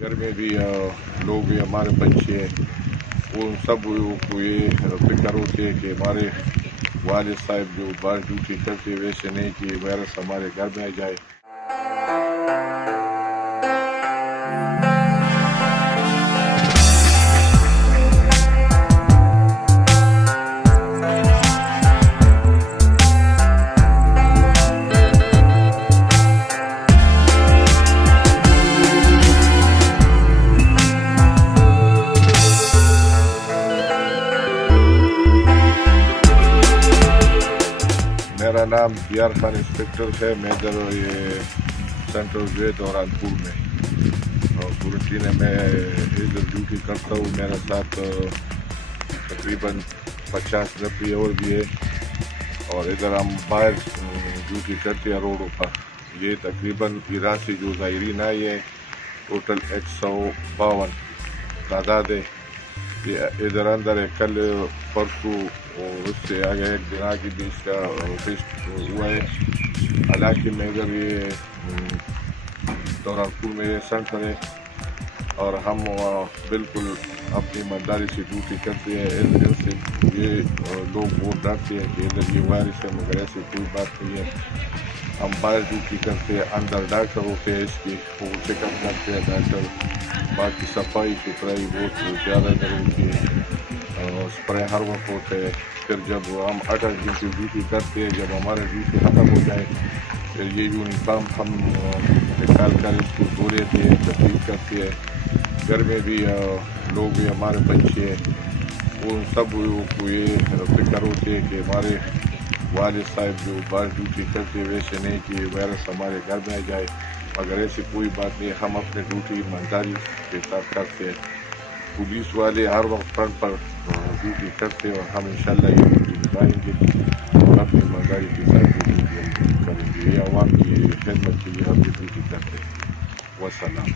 گھر میں بھی لوگ بھی ہمارے بچے ان سب کو یہ فکر ہوتی ہے کہ ہمارے والد صاحب جو باہر ڈیوٹی کرتے ویسے نہیں کہ وائرس ہمارے گھر میں آ جائے. میرا نام دیار خان انسپیکٹر ہے. میں ادھر یہ سینٹرل گیٹ اور رانپور میں کوارنٹین میں ادھر ڈیوٹی کرتا ہوں. میرے ساتھ تقریباً 50 ڈپٹی اور بھی ہے اور ادھر ہم باہر ڈیوٹی کرتے ہیں روڈوں پر. یہ تقریباً ایران سے جو زائرین آئی ہے ٹوٹل 152 تعداد ہے. یہ ادھر اندر ہے. کل پرسوں اور اس سے آگے ایک دن آگے بھی اس کا ٹیسٹ ہوا ہے. حالانکہ میں ادھر یہ رانپور میں یہ سینٹر ہے اور ہم بالکل اپنی ایمانداری سے ڈیوٹی کرتے ہیں. ایویڈنس سے یہ لوگ بہت ڈرتے ہیں کہ ادھر یہ وائرس ہے مگر ایسی کوئی بات نہیں ہے. ہم باہر ڈیوٹی کرتے ہیں. اندر ڈاکٹر ہوتے ہیں اس کی وہ چیک اپ کرتے ہیں ڈاکٹر. باقی صفائی ستھرائی بہت زیادہ ادھر ہوتی ہے. اسپرے ہر وقت ہوتے ہیں. پھر جب ہم 8 گھنٹے ڈیوٹی کرتے ہیں جب ہمارا ڈیوٹی ختم ہو جائے پھر یہ یونیفارم ہم نکال کر اس کو دھو لیتے ہیں تبدیل کرتے ہیں. گھر میں بھی لوگ بھی ہمارے بچے ان سب کو یہ فکر ہوتی ہے کہ ہمارے والد صاحب جو باہر ڈیوٹی کرتے ویسے نہیں کہ وائرس ہمارے گھر میں آ جائے مگر ایسی کوئی بات نہیں. ہم اپنے ڈیوٹی ایمانداری کے ساتھ کرتے ہیں. پولیس والے ہر وقت فرنٹ پر ڈیوٹی کرتے ہیں اور ہم انشاءاللہ یہ ڈیوٹی نبھائیں گے اور اپنی ایمانداری کے ساتھ ڈیوٹی کریں گے. یہ عوام کی خدمت کے لیے ہم یہ ڈیوٹی کرتے ہیں. والسلام.